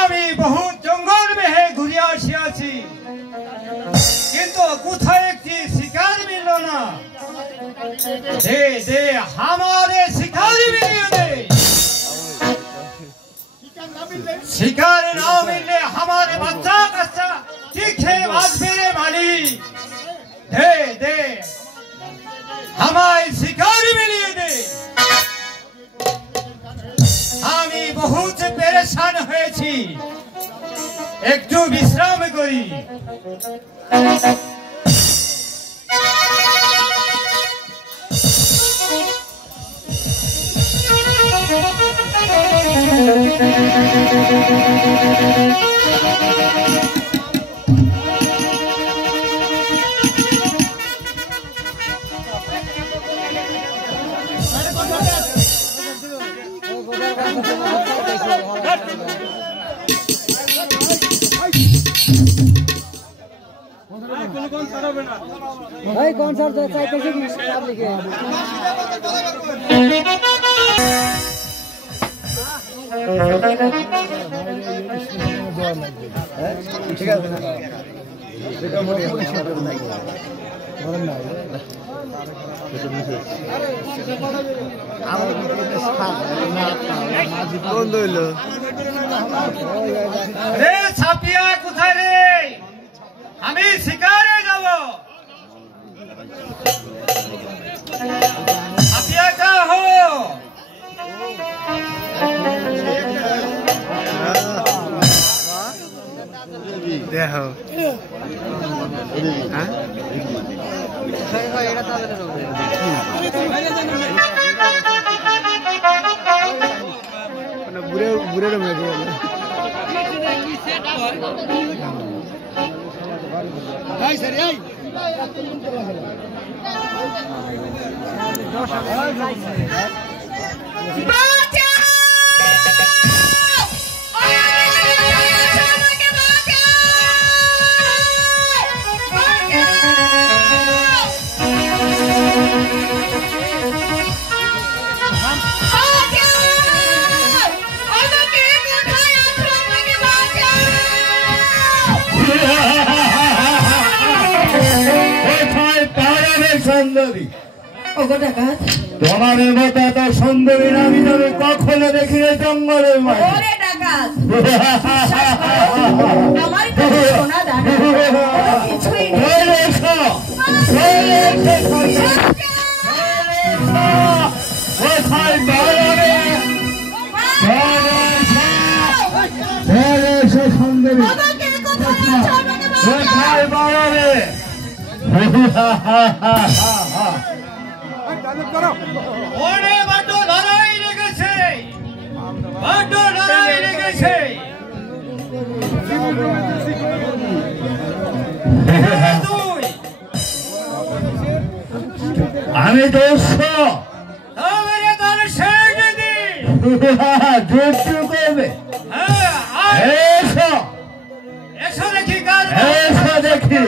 আমি বহু জঙ্গল মেহে ঘুরে আসিয়াছি, কিন্তু কোথায় একটি শিকার মিলল না। দে দে আমারে শিকার মিলিয়ে দে। शिकार ना मिलने हमारे बच्चा कच्चा तीखे बाजबे रे मालिक। दे दे हमारे शिकार मिलिए दे। আমি বহুত পেরেশান হয়েছি, একটু বিশ্রাম করি। भाई कौन सा कैसे आप लिखे ठीक है রে ছাপিয়া কোথায় রে? আমি শিকারে যাব। ছাপিয়া কা হো? দেখো বুড়ে বুড়ে भाई सर आई সুন্দরী ওগো ডাকাত, তোমার মতো এত সুন্দরী আমি তবে কখনো দেখিনি জঙ্গলের মাঝে। ওরে ডাকাত, আমার কাছে সোনা দানা কিছুই নেই। সুন্দরী ওরে বড্ড লড়াই লেগেছে, বড্ড লড়াই লেগেছে। আমি দোস্ত তবে তার শেষ দিন যুদ্ধ করবে। এসো এসো দেখি কার, এসো দেখি।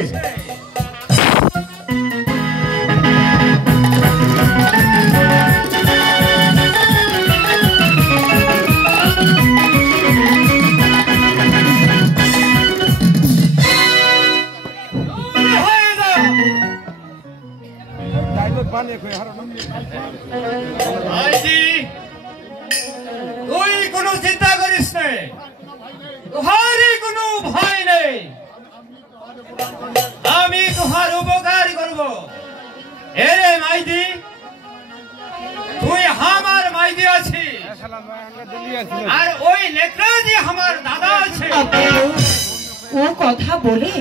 তুই কোনো চিন্তা করিস না, তোহারই কোনো ভয় নেই। আমি তোহার উপকার করব। এরে মাইদি, তুই আমার মাইদি আছিস, আর ওই লেকরা যে আমার দাদা আছে। ও কথা বলে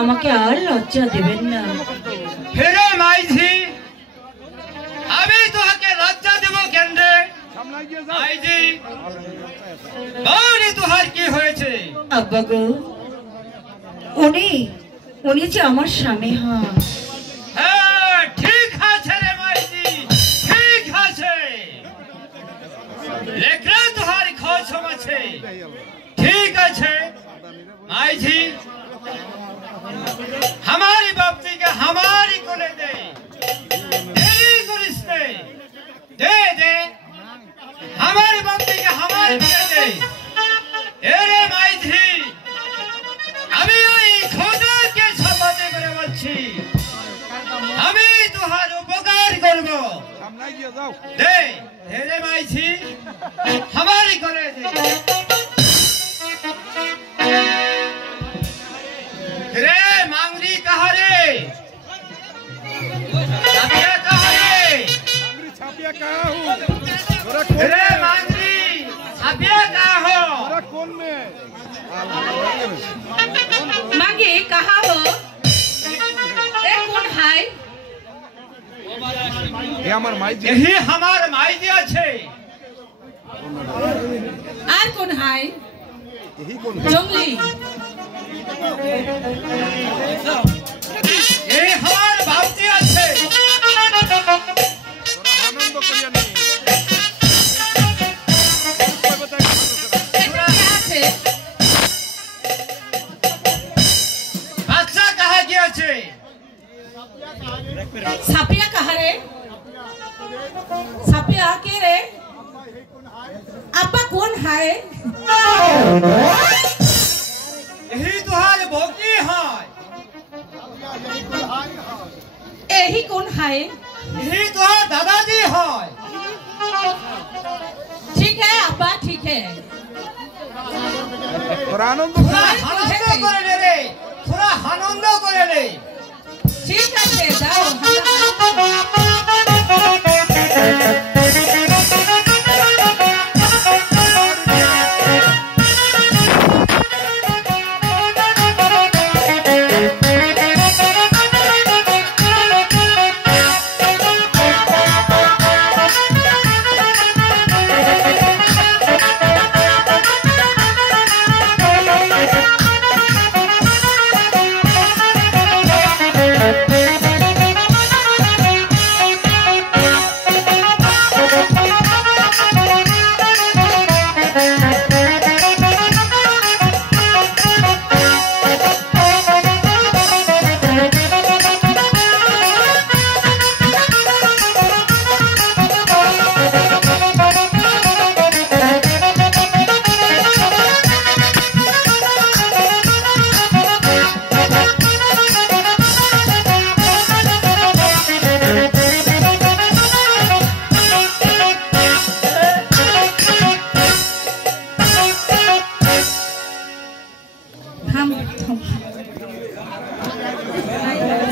আমাকে আর লজ্জা দেবেন না। ফেরে মাইঝি, আমি তোহাকে লজ্জা দেব কেন রে? মাইঝি বলি তোহার কি হয়েছে? আব্বা গো, উনি যে আমার স্বামী হন। হ্যাঁ ঠিক আছে রে মাইঝি, ঠিক আছে। লেকরা তোহার খোঁজ আছে, ঠিক আছে। माइझी हमारी बाप्ती के हमारी को ले दे, तेरी को रिश्ते दे दे, हमारी बाप्ती के हमारी को ले दे। दे तेरे माई छी हमारी करे दे रे मांगरी कहा रे छापिया कहा रे छापिया कहाँ हूँ रे मांगरी छापिया कहा हो कौन में मांगे कहाँ हो ए कौन है ये हमार माई जी यही हमार माई जी আছে আর কোন হাই यही कौन জঙ্গলি এই हमार बाबूजी আছে आनंद करिया नहीं এটা কি আছে বাচ্চা कहा गया আছে সাপিয়া কাহা রে সাপিয়া কে রে আপা কোন হায় यही तुहार भोगी है एही कोन हाय यही तुहार दादाजी है ठीक है अपा ठीक है और आनंद थोड़ा आनंद करे रे थोड़ा आनंद करे रे ठीक আছে যাও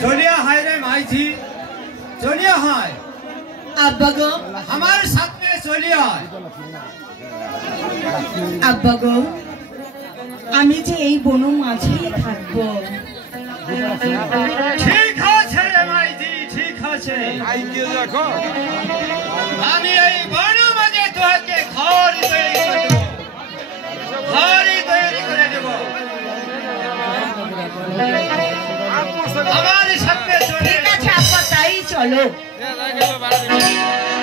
जोलिया हाय रे माई जी जोलिया हाय আব্বা গো हमारे साथ में जोलिया আব্বা গো আমি যে এই বনের মাঝেই থাকবো ठीक আছে রে মাই জি ঠিক আছে आई के देखो আমি এই বনের মাঝে তোকে ঘর তৈরি করে দেব ঘরই তৈরি করে দেব हमारे साथ में ঠিক আছে আপা তাই চলো ये